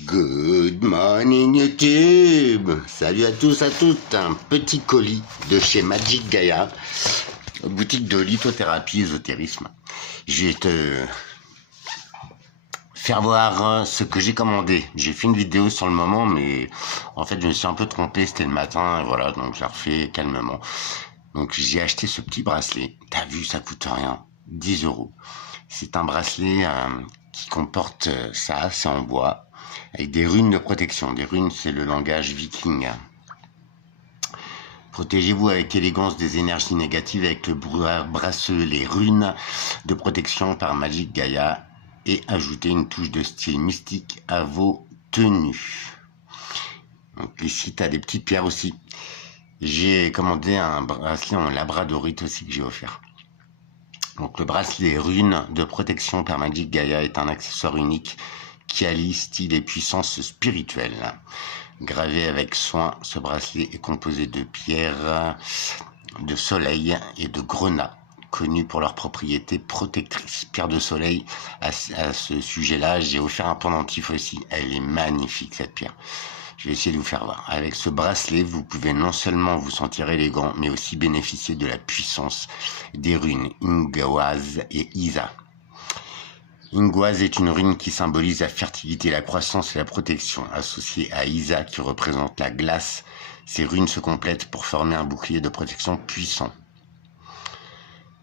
Good morning YouTube. Salut à tous, à toutes. Un petit colis de chez Magic Gaia, boutique de lithothérapie, ésotérisme. Je vais te faire voir ce que j'ai commandé. J'ai fait une vidéo sur le moment, mais en fait je me suis un peu trompé, c'était le matin, et voilà, donc j'ai refait calmement. Donc j'ai acheté ce petit bracelet. T'as vu, ça coûte rien, 10 €. C'est un bracelet qui comporte ça, c'est en bois, avec des runes de protection. Des runes, c'est le langage viking. Protégez-vous avec élégance des énergies négatives avec le bracelet, les runes de protection par Magic Gaia, et ajoutez une touche de style mystique à vos tenues. Donc ici, tu as des petites pierres aussi. J'ai commandé un bracelet en labradorite aussi que j'ai offert. Donc le bracelet rune de protection par Magic Gaia est un accessoire unique qui allie style et puissance spirituelle. Gravé avec soin, ce bracelet est composé de pierres de soleil et de grenat, connus pour leurs propriétés protectrices. Pierre de soleil, à ce sujet-là, j'ai offert un pendentif aussi. Elle est magnifique, cette pierre. Je vais essayer de vous faire voir. Avec ce bracelet, vous pouvez non seulement vous sentir élégant, mais aussi bénéficier de la puissance des runes Ingwaz et Isa. Ingwaz est une rune qui symbolise la fertilité, la croissance et la protection, associée à Isa qui représente la glace. Ces runes se complètent pour former un bouclier de protection puissant.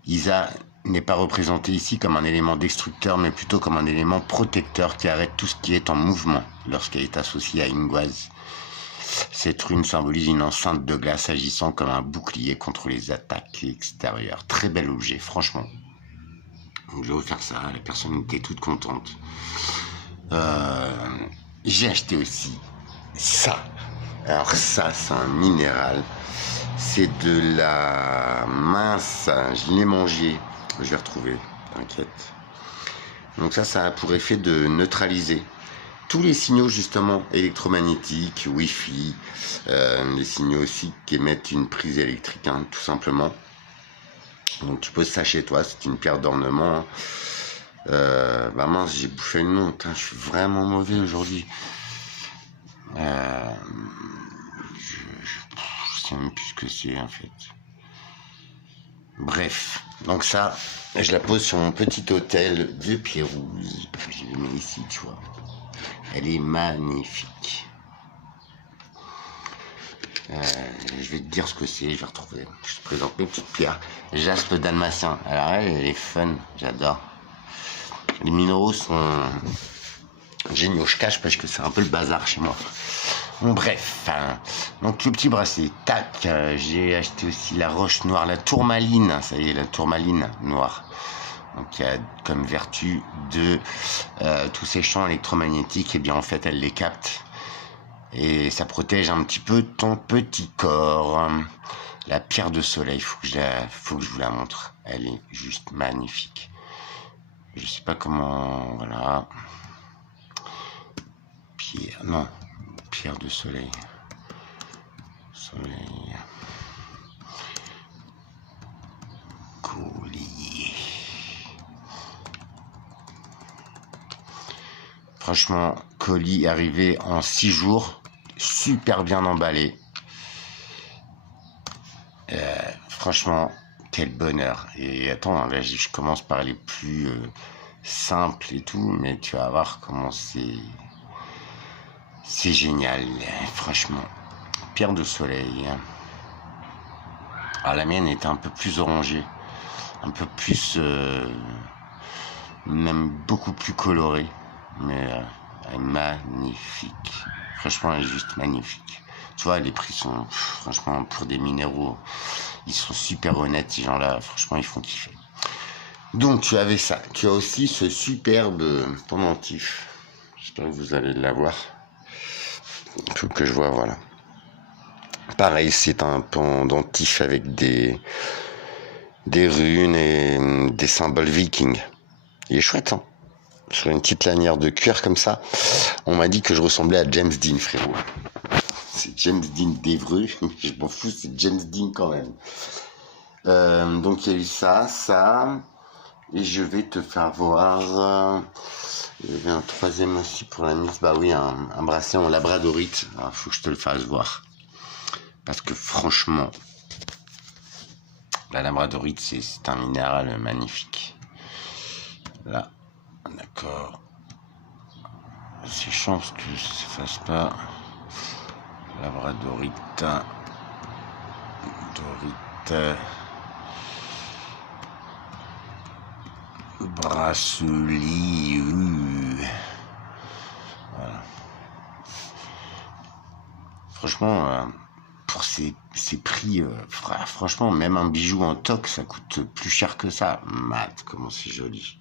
Isa n'est pas représentée ici comme un élément destructeur, mais plutôt comme un élément protecteur qui arrête tout ce qui est en mouvement lorsqu'elle est associée à Ingwaz. Cette rune symbolise une enceinte de glace agissant comme un bouclier contre les attaques extérieures. Très bel objet, franchement. Donc, je vais vous faire ça, la personne était toute contente. J'ai acheté aussi ça. Alors ça, c'est un minéral. C'est de la mince. Je l'ai mangé. Je vais retrouver, t'inquiète. Donc ça a pour effet de neutraliser tous les signaux justement électromagnétiques, Wi-Fi, les signaux aussi qui émettent une prise électrique, hein, tout simplement. Donc tu poses ça chez toi, c'est une pierre d'ornement. Bah mince, j'ai bouffé le nom, je suis vraiment mauvais aujourd'hui. Je sais même plus ce que c'est en fait. Bref, donc ça, je la pose sur mon petit hôtel de Pérouse. Je le mets ici, tu vois. Elle est magnifique. Je vais te dire ce que c'est, je vais retrouver. Je te présente mes petites pierres. Jaspe dalmatien. Alors elle est fun, j'adore. Les minéraux sont géniaux. Je cache parce que c'est un peu le bazar chez moi. Bon, bref, donc le petit bracelet, tac. J'ai acheté aussi la roche noire, la tourmaline. Ça y est, la tourmaline noire. Donc il y a comme vertu de tous ces champs électromagnétiques, et bien en fait elle les capte. Et ça protège un petit peu ton petit corps. La pierre de soleil, faut que je vous la montre. Elle est juste magnifique. Je sais pas comment, voilà. Pierre de soleil. Soleil. Collier. Franchement, colis arrivé en 6 jours. Super bien emballé. Franchement, quel bonheur. Et attends, là je commence par les plus simples et tout, mais tu vas voir comment c'est génial, franchement. Pierre de soleil. Alors la mienne était un peu plus orangée, un peu plus, même beaucoup plus colorée, mais elle est magnifique. Franchement, elle est juste magnifique. Tu vois, les prix sont, franchement, pour des minéraux, ils sont super honnêtes, ces gens-là. Franchement, ils font kiffer. Donc, tu avais ça. Tu as aussi ce superbe pendentif. J'espère que vous allez l'avoir. Il faut que je vois, voilà. Pareil, c'est un pendentif avec des runes et des symboles vikings. Il est chouette, hein. Sur une petite lanière de cuir comme ça. On m'a dit que je ressemblais à James Dean, frérot. C'est James Dean d'Evreux. Je m'en fous, c'est James Dean quand même. Donc il y a eu ça. Et je vais te faire voir Il y avait un troisième aussi pour la mise. Bah oui, un bracelet en labradorite. Alors, faut que je te le fasse voir. Parce que franchement, la labradorite, c'est un minéral magnifique. Là, d'accord. C'est chance que ça se fasse pas. Labradorite. Dorite. Bracelet. Voilà. Franchement, pour ces prix, franchement, même un bijou en toc, ça coûte plus cher que ça. Mat, comment c'est joli.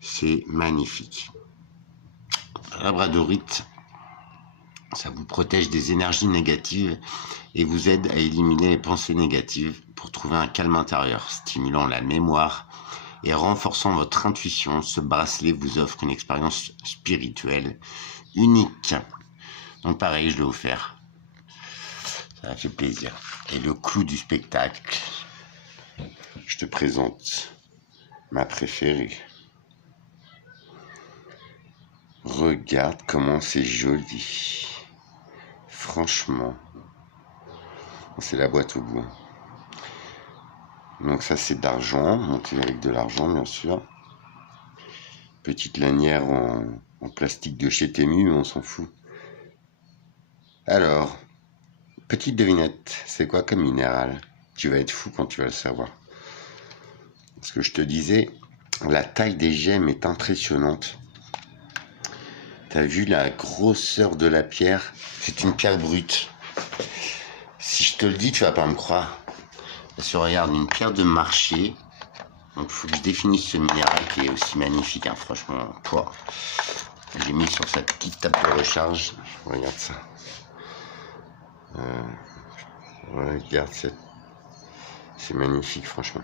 C'est magnifique. Labradorite, ça vous protège des énergies négatives et vous aide à éliminer les pensées négatives pour trouver un calme intérieur, stimulant la mémoire et renforçant votre intuition. Ce bracelet vous offre une expérience spirituelle unique. Donc pareil, je l'ai offert. Ça m'a fait plaisir. Et le clou du spectacle, je te présente ma préférée. Regarde comment c'est joli. Franchement. C'est la boîte au bout. Donc ça c'est d'argent, monté avec de l'argent bien sûr. Petite lanière en plastique de chez Temu, mais on s'en fout. Alors, petite devinette, c'est quoi comme minéral? Tu vas être fou quand tu vas le savoir. Ce que je te disais, la taille des gemmes est impressionnante. T'as vu la grosseur de la pierre? C'est une pierre brute. Si je te le dis, tu vas pas me croire. Parce que regarde, une pierre de marché. Donc il faut que je définisse ce minéral qui est aussi magnifique, hein, franchement. J'ai mis sur sa petite table de recharge. Regarde ça. Regarde, c'est magnifique, franchement.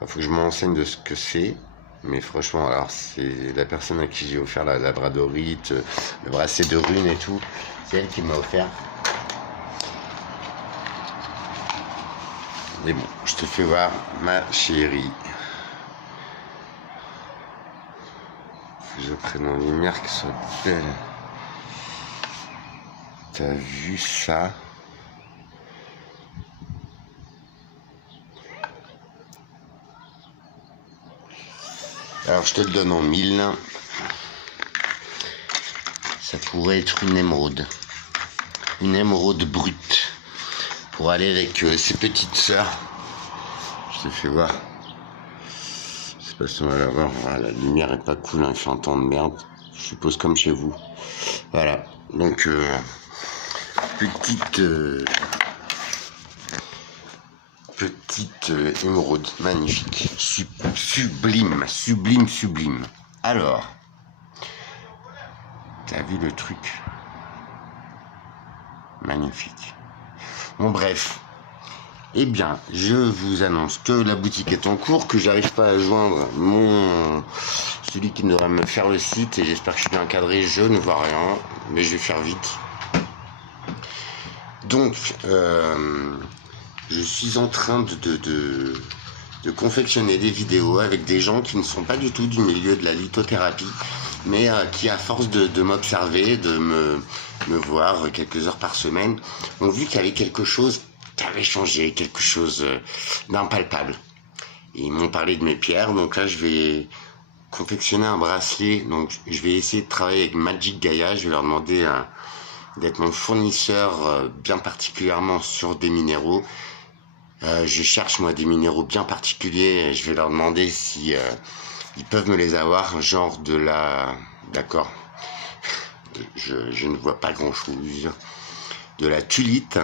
Il faut que je m'enseigne de ce que c'est. Mais franchement, alors c'est la personne à qui j'ai offert la labradorite, le bracelet de runes et tout. C'est elle qui m'a offert. Mais bon, je te fais voir ma chérie. Faut que je prenne en lumière, qu'elle soit belle. T'as vu ça? Alors je te le donne en 1000. Ça pourrait être une émeraude. Une émeraude brute. Pour aller avec ses petites sœurs. Je te fais voir. Je sais pas si on va la voir. Ah, la lumière est pas cool, hein, il fait un temps de merde. Je suppose comme chez vous. Voilà. Donc petite émeraude magnifique. Sublime, sublime, sublime. Alors, t'as vu le truc? Magnifique. Bon bref, eh bien, je vous annonce que la boutique est en cours, que j'arrive pas à joindre celui qui devrait me faire le site, et j'espère que je suis bien encadré, je ne vois rien, mais je vais faire vite. Donc, je suis en train de confectionner des vidéos avec des gens qui ne sont pas du tout du milieu de la lithothérapie, mais qui, à force de m'observer, de me voir quelques heures par semaine, ont vu qu'il y avait quelque chose qui avait changé, quelque chose d'impalpable. Et ils m'ont parlé de mes pierres, donc là je vais confectionner un bracelet. Donc je vais essayer de travailler avec Magic Gaia, je vais leur demander d'être mon fournisseur bien particulièrement sur des minéraux. Je cherche moi des minéraux bien particuliers, je vais leur demander si ils peuvent me les avoir, genre de la... D'accord, je ne vois pas grand chose. De la thulite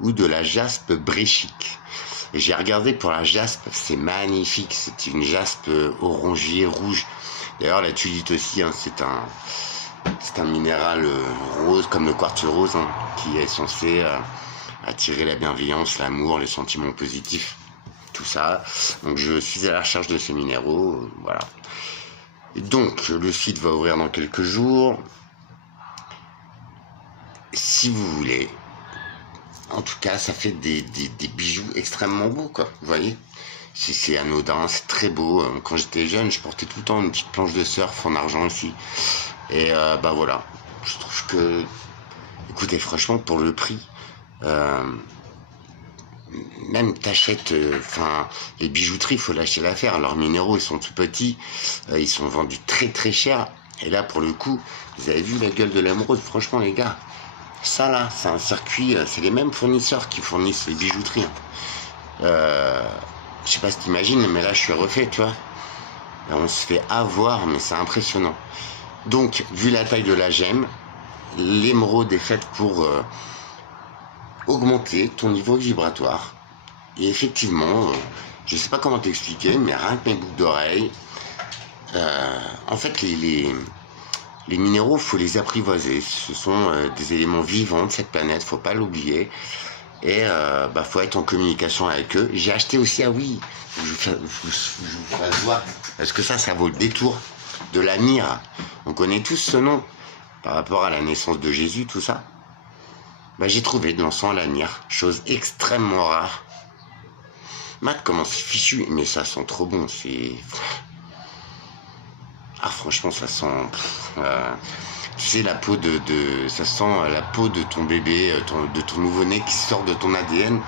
ou de la jaspe bréchique. Et j'ai regardé pour la jaspe, c'est magnifique, c'est une jaspe orangée, rouge. D'ailleurs la thulite aussi, hein, c'est un minéral rose, comme le quartz rose, hein, qui est censé attirer la bienveillance, l'amour, les sentiments positifs, tout ça. Donc je suis à la recherche de ces minéraux, voilà. Et donc le site va ouvrir dans quelques jours. Si vous voulez, en tout cas, ça fait des bijoux extrêmement beaux, quoi. Vous voyez, C'est anodin, c'est très beau. Quand j'étais jeune, je portais tout le temps une petite planche de surf en argent aussi. Et bah voilà, je trouve que, écoutez, franchement, pour le prix, euh, même t'achètes, enfin, les bijouteries, il faut lâcher l'affaire. Leurs minéraux, ils sont tout petits, ils sont vendus très très cher. Et là, pour le coup, vous avez vu la gueule de l'émeraude, franchement, les gars. Ça là, c'est un circuit, c'est les mêmes fournisseurs qui fournissent les bijouteries. Je sais pas si t'imagines, mais là je suis refait, tu vois. Là, on se fait avoir, mais c'est impressionnant. Donc, vu la taille de la gemme, l'émeraude est faite pour augmenter ton niveau vibratoire. Et effectivement, je sais pas comment t'expliquer, mais rien que mes boucles d'oreilles, en fait, les minéraux, faut les apprivoiser. Ce sont des éléments vivants de cette planète, faut pas l'oublier. Et faut être en communication avec eux. J'ai acheté aussi, ah oui, je vous ferai voir, parce que ça vaut le détour, de la myrrhe. On connaît tous ce nom, par rapport à la naissance de Jésus, tout ça. J'ai trouvé de l'encens à la myrrhe, chose extrêmement rare. Matt, comment c'est fichu, mais ça sent trop bon, c'est... Ah franchement, ça sent... tu sais, la peau ça sent la peau de ton bébé, de ton nouveau-né qui sort de ton ADN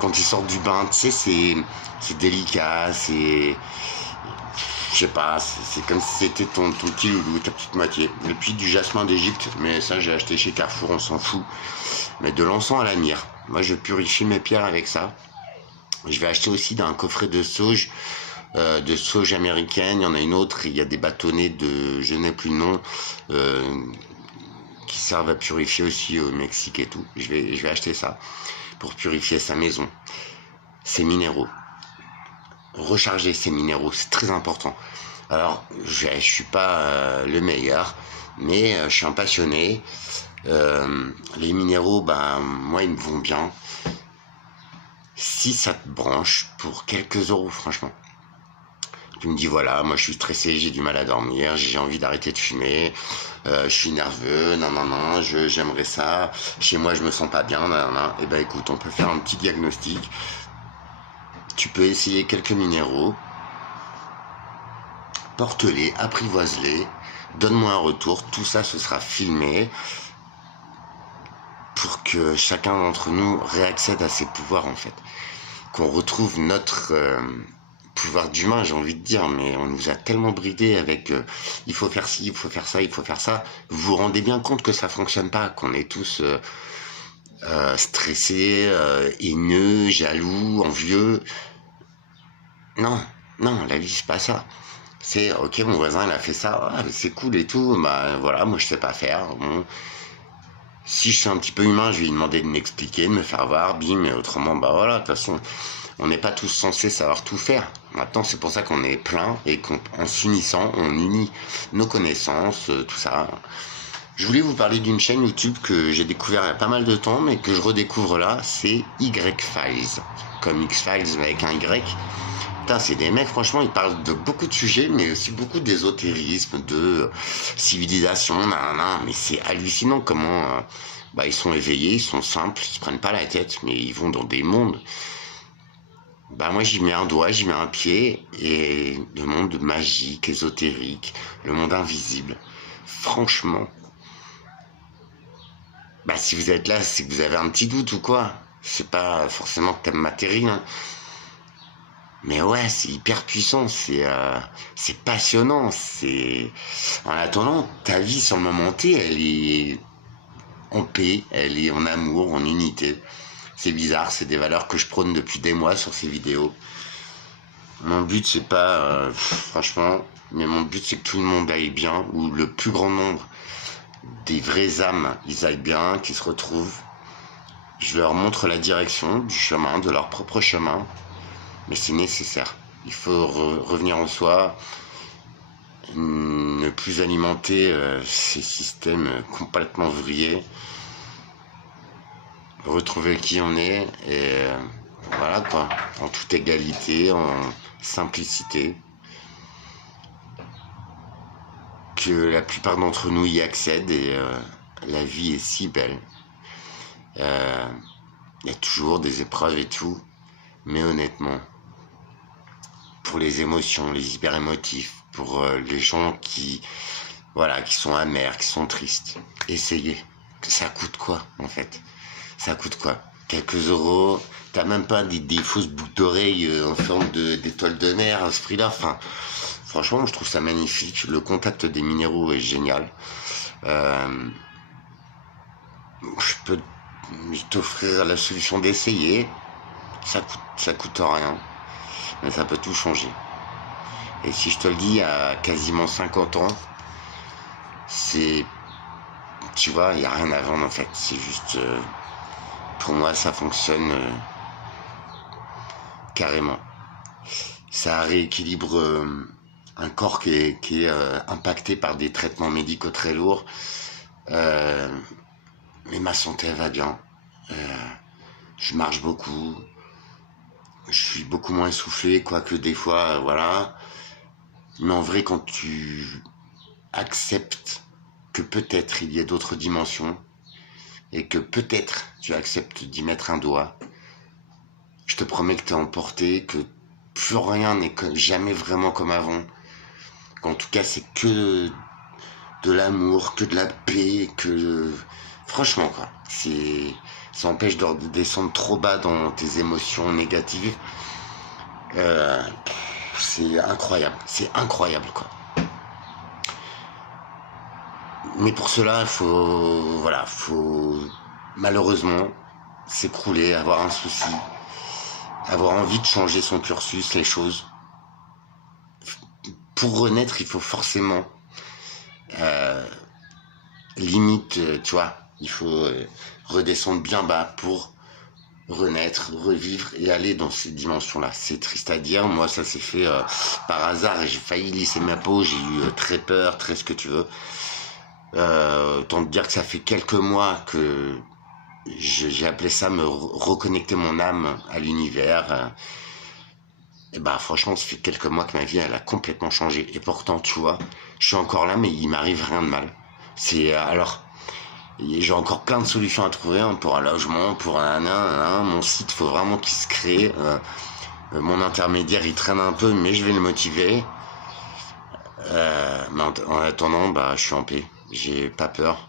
quand il sort du bain. Tu sais, c'est délicat, c'est... Je sais pas, c'est comme si c'était ton petit loulou, ta petite moitié. Et puis du jasmin d'Égypte, mais ça j'ai acheté chez Carrefour, on s'en fout. Mais de l'encens à la myrrhe. Moi je purifie mes pierres avec ça. Je vais acheter aussi d'un coffret de sauge américaine. Il y en a une autre, il y a des bâtonnets de, je n'ai plus le nom, qui servent à purifier aussi au Mexique et tout. Je vais acheter ça pour purifier sa maison, ses minéraux. Recharger ses minéraux, c'est très important. Alors, je suis pas le meilleur, mais je suis un passionné. Les minéraux, moi, ils me vont bien. Si ça te branche, pour quelques euros, franchement. Tu me dis, voilà, moi je suis stressé, j'ai du mal à dormir, j'ai envie d'arrêter de fumer, je suis nerveux, non, j'aimerais ça, chez moi je me sens pas bien, et écoute, on peut faire un petit diagnostic. Tu peux essayer quelques minéraux, porte-les, apprivoise-les, donne-moi un retour, tout ça ce sera filmé pour que chacun d'entre nous réaccède à ses pouvoirs en fait, qu'on retrouve notre pouvoir d'humain, j'ai envie de dire, mais on nous a tellement bridés avec il faut faire ci, il faut faire ça, il faut faire ça. Vous vous rendez bien compte que ça fonctionne pas, qu'on est tous stressés, haineux, jaloux, envieux. Non, la vie c'est pas ça. C'est ok, mon voisin il a fait ça, c'est cool et tout, voilà, moi je sais pas faire. Bon. Si je suis un petit peu humain, je vais lui demander de m'expliquer, de me faire voir, bim, mais autrement, voilà, de toute façon, on n'est pas tous censés savoir tout faire. Maintenant, c'est pour ça qu'on est plein et qu'en s'unissant, on unit nos connaissances, tout ça. Je voulais vous parler d'une chaîne YouTube que j'ai découvert il y a pas mal de temps, mais que je redécouvre là, c'est Y-Files. Comme X-Files, mais avec un Y. Putain, c'est des mecs, franchement, ils parlent de beaucoup de sujets, mais aussi beaucoup d'ésotérisme, de civilisation, mais c'est hallucinant comment ils sont éveillés, ils sont simples, ils se prennent pas la tête, mais ils vont dans des mondes. Moi j'y mets un doigt, j'y mets un pied, et le monde magique, ésotérique, le monde invisible, franchement, si vous êtes là, c'est que vous avez un petit doute ou quoi. C'est pas forcément que t'aimes ma terrine, hein. Mais ouais, c'est hyper puissant, c'est passionnant, c'est... En attendant, ta vie sur le moment T, elle est en paix, elle est en amour, en unité. C'est bizarre, c'est des valeurs que je prône depuis des mois sur ces vidéos. Mon but, c'est pas... franchement, mais mon but, c'est que tout le monde aille bien, ou le plus grand nombre des vraies âmes, ils aillent bien, qu'ils se retrouvent. Je leur montre la direction du chemin, de leur propre chemin. Mais c'est nécessaire. Il faut revenir en soi, ne plus alimenter ces systèmes complètement vrillés, retrouver qui on est, et voilà quoi, en toute égalité, en simplicité. Que la plupart d'entre nous y accèdent, et la vie est si belle. Il y a toujours des épreuves et tout, mais honnêtement, pour les émotions, les hyper émotifs, pour les gens qui sont amers, qui sont tristes. Essayez. Ça coûte quoi, en fait? Ça coûte quoi? Quelques euros. T'as même pas des fausses boucles d'oreilles en forme d'étoiles de mer à ce prix-là. Enfin, franchement, je trouve ça magnifique. Le contact des minéraux est génial. Je peux t'offrir la solution d'essayer. Ça coûte rien. Mais ça peut tout changer. Et si je te le dis, à quasiment 50 ans, tu vois, il n'y a rien à vendre en fait. C'est juste, pour moi, ça fonctionne carrément. Ça rééquilibre un corps qui est impacté par des traitements médicaux très lourds. Mais ma santé, elle va bien. Je marche beaucoup. Je suis beaucoup moins essoufflé, quoique des fois, voilà. Mais en vrai, quand tu acceptes que peut-être il y a d'autres dimensions et que peut-être tu acceptes d'y mettre un doigt, je te promets que t'es emporté, que plus rien n'est jamais vraiment comme avant. Qu'en tout cas, c'est que de l'amour, que de la paix, franchement, quoi. Ça empêche de descendre trop bas dans tes émotions négatives. C'est incroyable, quoi. Mais pour cela, il faut malheureusement s'écrouler, avoir un souci, avoir envie de changer son cursus, les choses. Pour renaître, il faut forcément limite, tu vois, il faut redescendre bien bas pour renaître, revivre et aller dans ces dimensions-là. C'est triste à dire, moi ça s'est fait par hasard et j'ai failli lisser ma peau, j'ai eu très peur, très ce que tu veux. Autant te dire que ça fait quelques mois que j'ai appelé ça me reconnecter mon âme à l'univers. Et bah franchement, ça fait quelques mois que ma vie elle a complètement changé. Et pourtant, tu vois, je suis encore là, mais il m'arrive rien de mal. Alors, j'ai encore plein de solutions à trouver pour un logement, pour mon site, faut vraiment qu'il se crée. Mon intermédiaire, il traîne un peu, mais je vais le motiver. Mais en attendant, bah, je suis en paix. J'ai pas peur.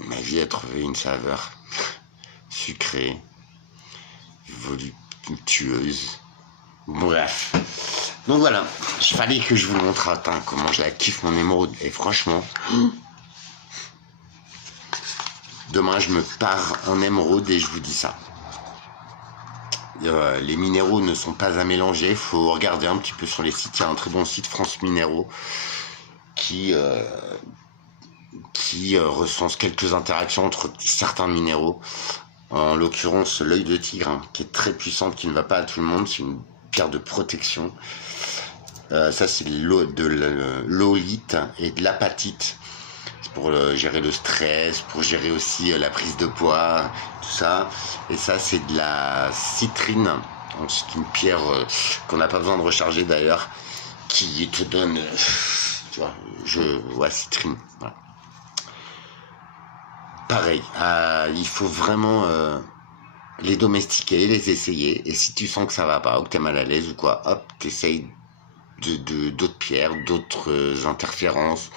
Ma vie a trouvé une saveur sucrée, voluptueuse. Bref. Donc voilà, il fallait que je vous montre comment je la kiffe mon émeraude. Et franchement, demain je me pars en émeraude et je vous dis ça. Les minéraux ne sont pas à mélanger, il faut regarder un petit peu sur les sites. Il y a un très bon site, France Minéraux, qui recense quelques interactions entre certains minéraux. En l'occurrence, l'œil de tigre, qui est très puissante, qui ne va pas à tout le monde, c'est une pierre de protection. Ça, c'est de l'olite et de l'apatite. C'est pour gérer le stress, pour gérer aussi la prise de poids, tout ça. Et ça, c'est de la citrine. C'est une pierre qu'on n'a pas besoin de recharger d'ailleurs, qui te donne, tu vois, citrine. Voilà. Pareil, il faut vraiment les domestiquer, les essayer. Et si tu sens que ça va pas, ou que t'es mal à l'aise ou quoi, hop, t'essayes d'autres pierres, d'autres interférences,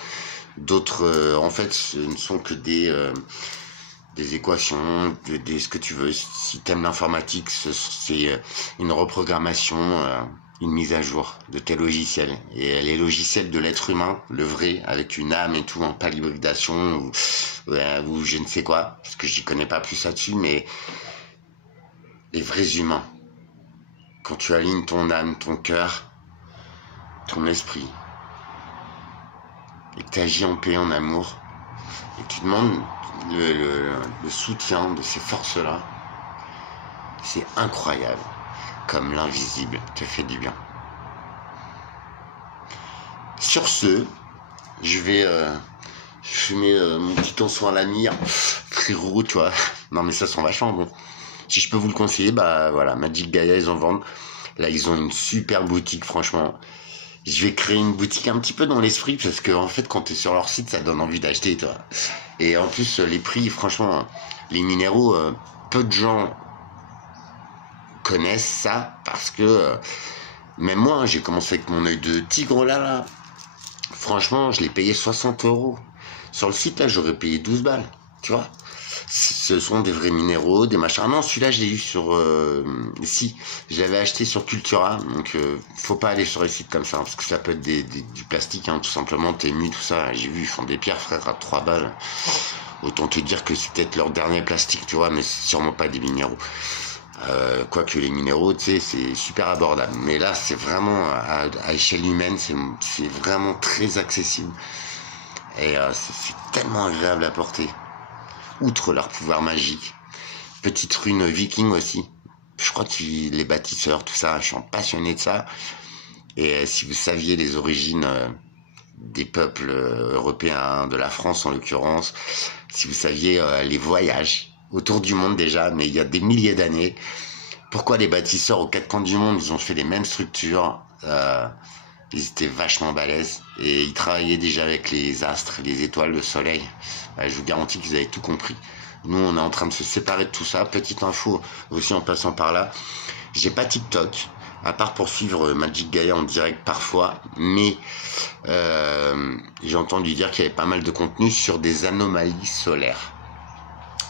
d'autres. En fait, ce ne sont que des équations, ce que tu veux. Si t'aimes l'informatique, c'est une reprogrammation, une mise à jour de tes logiciels. Et les logiciels de l'être humain, le vrai, avec une âme et tout, en palybridation ou je ne sais quoi, parce que j'y connais pas plus là-dessus, mais les vrais humains, quand tu alignes ton âme, ton cœur, ton esprit, et que tu agis en paix, en amour, et que tu demandes le soutien de ces forces-là, c'est incroyable, comme l'invisible te fait du bien. Sur ce, je vais fumer mon petit onçon à la mire, frérot, tu vois. Non mais ça sent vachement bon. Si je peux vous le conseiller, bah voilà, Magic Gaia, ils en vendent. Là, ils ont une super boutique, franchement. Je vais créer une boutique un petit peu dans l'esprit, parce que en fait, quand tu es sur leur site, ça donne envie d'acheter, toi. Et en plus, les prix, franchement, les minéraux, peu de gens connaissent ça, parce que même moi, hein, j'ai commencé avec mon œil de tigre là. Franchement, je l'ai payé 60 euros. Sur le site, là, j'aurais payé 12 balles, tu vois. Ce sont des vrais minéraux, des machins. Ah non, celui-là, je l'ai eu sur... si, j'avais acheté sur Cultura, donc faut pas aller sur les sites comme ça, hein, parce que ça peut être du plastique, hein, tout simplement, tému, tout ça. J'ai vu, ils font des pierres, frère, à 3 balles. Autant te dire que c'est peut-être leur dernier plastique, tu vois, mais c'est sûrement pas des minéraux. Quoique les minéraux, tu sais, c'est super abordable. Mais là, c'est vraiment, à échelle humaine, c'est vraiment très accessible. Et c'est tellement agréable à porter. Outre leur pouvoir magique. Petite rune viking aussi. Je crois que les bâtisseurs, tout ça, je suis passionné de ça. Et si vous saviez les origines des peuples européens, de la France en l'occurrence, si vous saviez les voyages autour du monde déjà, mais il y a des milliers d'années, pourquoi les bâtisseurs aux quatre coins du monde, ils ont fait les mêmes structures, ils étaient vachement balèzes et ils travaillaient déjà avec les astres, les étoiles, le soleil. Je vous garantis qu'ils avaient tout compris. Nous, on est en train de se séparer de tout ça. Petite info aussi en passant par là. J'ai pas TikTok, à part pour suivre Magic Gaia en direct parfois, mais j'ai entendu dire qu'il y avait pas mal de contenu sur des anomalies solaires.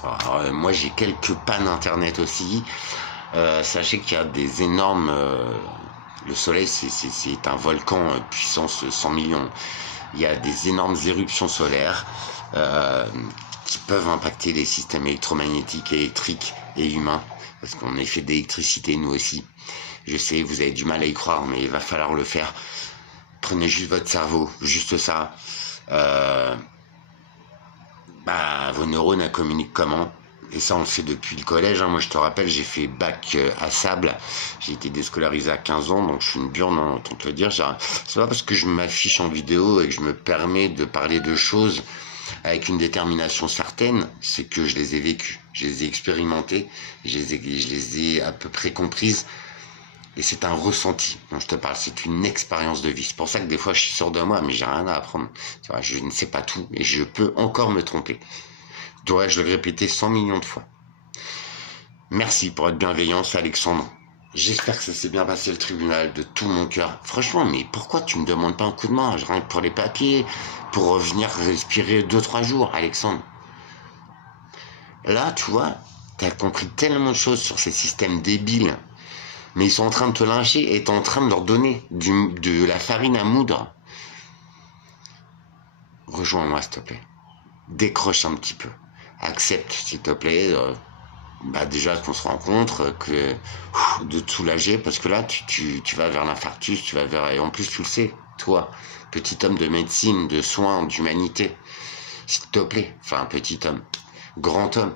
Alors, moi, j'ai quelques pannes internet aussi. Sachez qu'il y a des énormes... le soleil, c'est un volcan puissance 100 millions. Il y a des énormes éruptions solaires qui peuvent impacter les systèmes électromagnétiques, électriques et humains. Parce qu'on est fait d'électricité, nous aussi. Je sais, vous avez du mal à y croire, mais il va falloir le faire. Prenez juste votre cerveau, juste ça. Vos neurones, elles communiquent comment? Et ça, on le sait depuis le collège. Hein. Moi, je te rappelle, j'ai fait bac à Sable. J'ai été déscolarisé à 15 ans, donc je suis une burne, hein, autant te le dire. C'est pas parce que je m'affiche en vidéo et que je me permets de parler de choses avec une détermination certaine, c'est que je les ai vécues, je les ai expérimentées, je les ai à peu près comprises. Et c'est un ressenti dont je te parle, c'est une expérience de vie. C'est pour ça que des fois, je suis sûr de moi, mais j'ai rien à apprendre. Tu vois, je ne sais pas tout et je peux encore me tromper. Dois-je le répéter 100 millions de fois? Merci pour votre bienveillance, Alexandre. J'espère que ça s'est bien passé le tribunal de tout mon cœur. Franchement, mais pourquoi tu me demandes pas un coup de main, rien que pour les papiers, pour revenir respirer 2-3 jours, Alexandre? Là, tu vois, t'as compris tellement de choses sur ces systèmes débiles, mais ils sont en train de te lyncher et t'es en train de leur donner de la farine à moudre. Rejoins-moi, s'il te plaît. Décroche un petit peu. Accepte, s'il te plaît, déjà qu'on se rencontre, de te soulager, parce que là, tu vas vers l'infarctus, tu vas vers... Et en plus, tu le sais, toi, petit homme de médecine, de soins, d'humanité, s'il te plaît, enfin, petit homme, grand homme,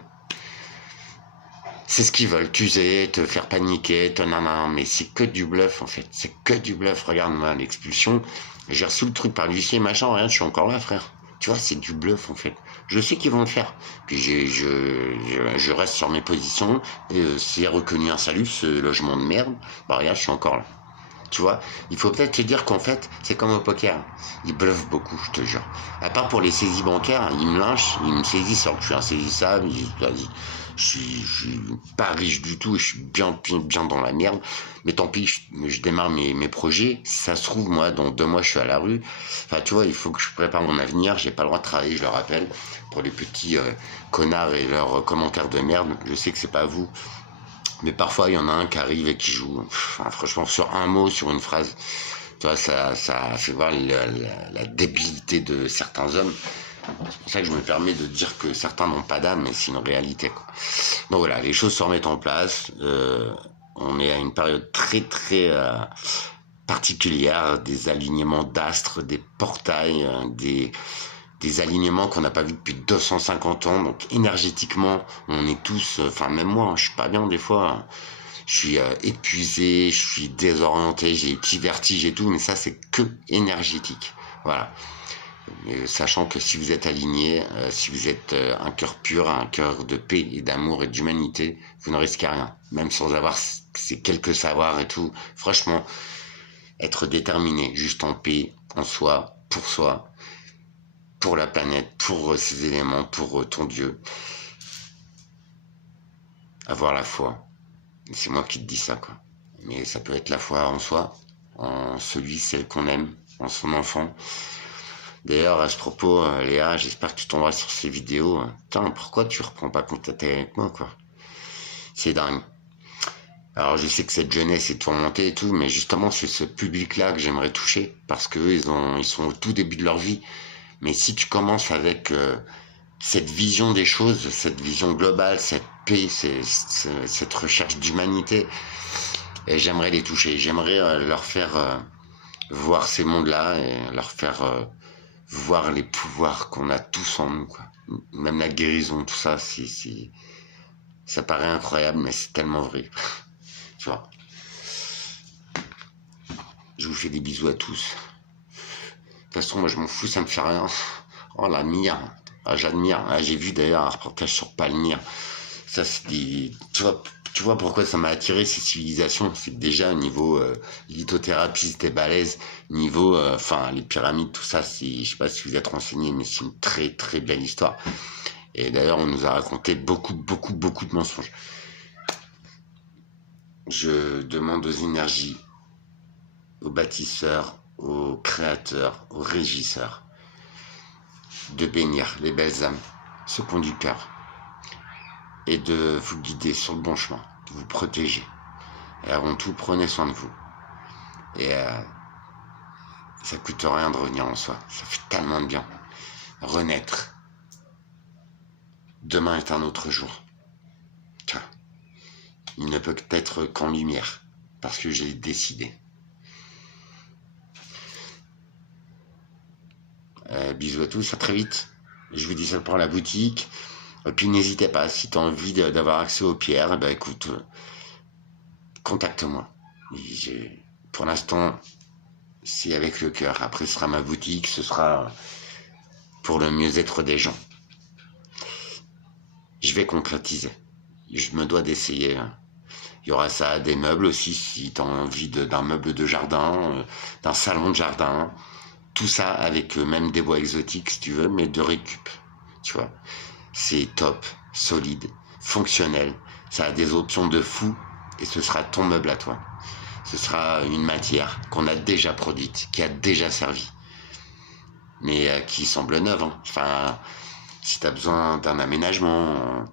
c'est ce qu'ils veulent, t'user, te faire paniquer, mais c'est que du bluff, en fait, c'est que du bluff. Regarde-moi, l'expulsion, j'ai reçu le truc par l'huissier, machin, rien, je suis encore là, frère. Tu vois, c'est du bluff, en fait. Je sais qu'ils vont le faire. Puis je reste sur mes positions. S'il y a reconnu un salut, ce logement de merde, regarde, je suis encore là. Tu vois, il faut peut-être te dire qu'en fait, c'est comme au poker. Ils bluffent beaucoup, je te jure. À part pour les saisies bancaires, ils me lynchent, ils me saisissent alors que je suis insaisissable. Je suis pas riche du tout, je suis bien dans la merde. Mais tant pis, je démarre mes projets. Si ça se trouve, moi, dans 2 mois, je suis à la rue. Enfin, tu vois, il faut que je prépare mon avenir. J'ai pas le droit de travailler, je le rappelle. Pour les petits connards et leurs commentaires de merde, je sais que c'est pas vous. Mais parfois, il y en a un qui arrive et qui joue, franchement, sur un mot, sur une phrase. Tu vois, ça fait voir la débilité de certains hommes. C'est pour ça que je me permets de dire que certains n'ont pas d'âme, mais c'est une réalité, quoi. Donc voilà, les choses se remettent en place. On est à une période très, très particulière, des alignements d'astres, des portails, des alignements qu'on n'a pas vus depuis 250 ans. Donc énergétiquement, on est tous, même moi, je suis pas bien des fois. Je suis épuisé, je suis désorienté, j'ai des petits vertiges et tout, mais ça c'est que énergétique. Voilà. Sachant que si vous êtes aligné, si vous êtes un cœur pur, un cœur de paix et d'amour et d'humanité, vous ne risquez rien. Même sans avoir ces quelques savoirs et tout. Franchement, être déterminé, juste en paix, en soi, pour la planète, pour ces éléments, pour ton Dieu. Avoir la foi. C'est moi qui te dis ça, quoi. Mais ça peut être la foi en soi, en celui, celle qu'on aime, en son enfant. D'ailleurs, à ce propos, Léa, j'espère que tu tomberas sur ces vidéos. Putain, pourquoi tu reprends pas contact avec moi, quoi? C'est dingue. Alors, je sais que cette jeunesse est tourmentée et tout, mais justement, c'est ce public-là que j'aimerais toucher, parce que ils sont au tout début de leur vie. Mais si tu commences avec cette vision des choses, cette vision globale, cette paix, cette recherche d'humanité, et j'aimerais les toucher. J'aimerais leur faire voir ces mondes-là et leur faire voir les pouvoirs qu'on a tous en nous, quoi. Même la guérison, tout ça, ça paraît incroyable, mais c'est tellement vrai. Tu vois. Je vous fais des bisous à tous. De toute façon, moi, je m'en fous, ça me fait rien. Oh, la mire. Ah, j'admire. Ah, j'ai vu d'ailleurs un reportage sur Palmyre. Ça, c'est des... Tu vois pourquoi ça m'a attiré, ces civilisations? C'est que déjà, au niveau lithothérapie, c'était balèze. Niveau, les pyramides, tout ça, je sais pas si vous êtes renseignés, mais c'est une très, très belle histoire. Et d'ailleurs, on nous a raconté beaucoup de mensonges. Je demande aux énergies, aux bâtisseurs, aux créateurs, aux régisseurs, de bénir les belles âmes, ceux qui ont du cœur, et de vous guider sur le bon chemin, de vous protéger. Et avant tout, prenez soin de vous. Et ça coûte rien de revenir en soi. Ça fait tellement de bien. Renaître. Demain est un autre jour. Tiens. Il ne peut être qu'en lumière, parce que j'ai décidé. Bisous à tous, à très vite. Je vous dis ça pour la boutique. Et puis n'hésitez pas, si tu as envie d'avoir accès aux pierres, écoute, contacte-moi. Pour l'instant, c'est avec le cœur. Après, ce sera ma boutique, ce sera pour le mieux-être des gens. Je vais concrétiser. Je me dois d'essayer. Il y aura ça, des meubles aussi, si tu as envie d'un meuble de jardin, d'un salon de jardin. Tout ça avec même des bois exotiques, si tu veux, mais de récup. Tu vois, c'est top, solide, fonctionnel. Ça a des options de fou et ce sera ton meuble à toi. Ce sera une matière qu'on a déjà produite, qui a déjà servi, mais qui semble neuve. Hein. Enfin, si tu as besoin d'un aménagement,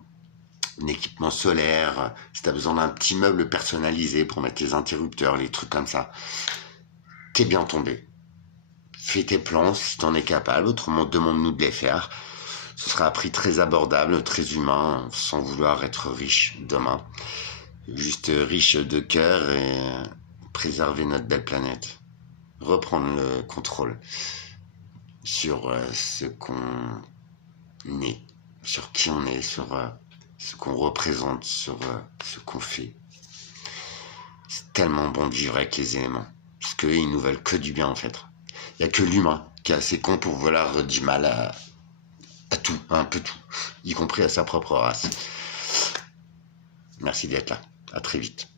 un équipement solaire, si tu as besoin d'un petit meuble personnalisé pour mettre les interrupteurs, les trucs comme ça, t'es bien tombé. Fais tes plans si t'en es capable, autrement demande-nous de les faire. Ce sera à prix très abordable, très humain, sans vouloir être riche demain. Juste riche de cœur et préserver notre belle planète. Reprendre le contrôle sur ce qu'on est, sur qui on est, sur ce qu'on représente, sur ce qu'on fait. C'est tellement bon de vivre avec les éléments, parce qu'eux, ils nous veulent que du bien en fait. Il n'y a que l'humain qui est assez con pour vouloir du mal à tout, à un peu tout, y compris à sa propre race. Merci d'être là. À très vite.